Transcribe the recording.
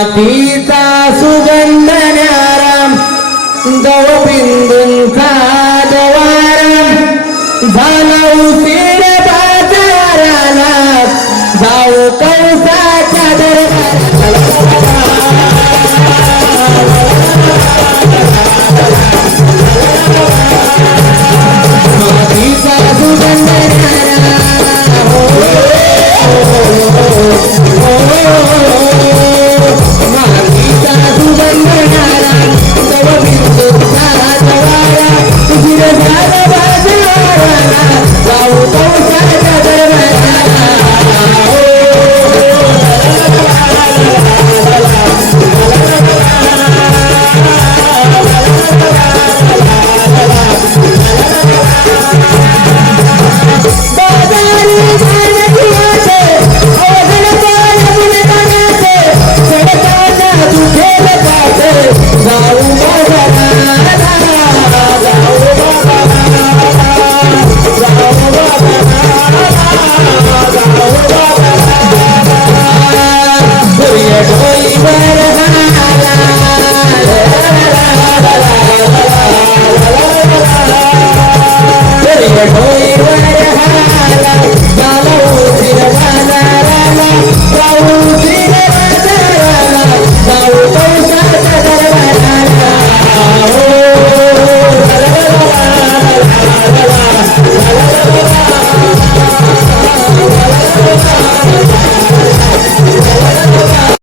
मातीचा सुगंध न्याराम दव बिंदून कादवाराम झाला उशीर बाजाराला जाऊ कौसाच्या दर Yes, I love you,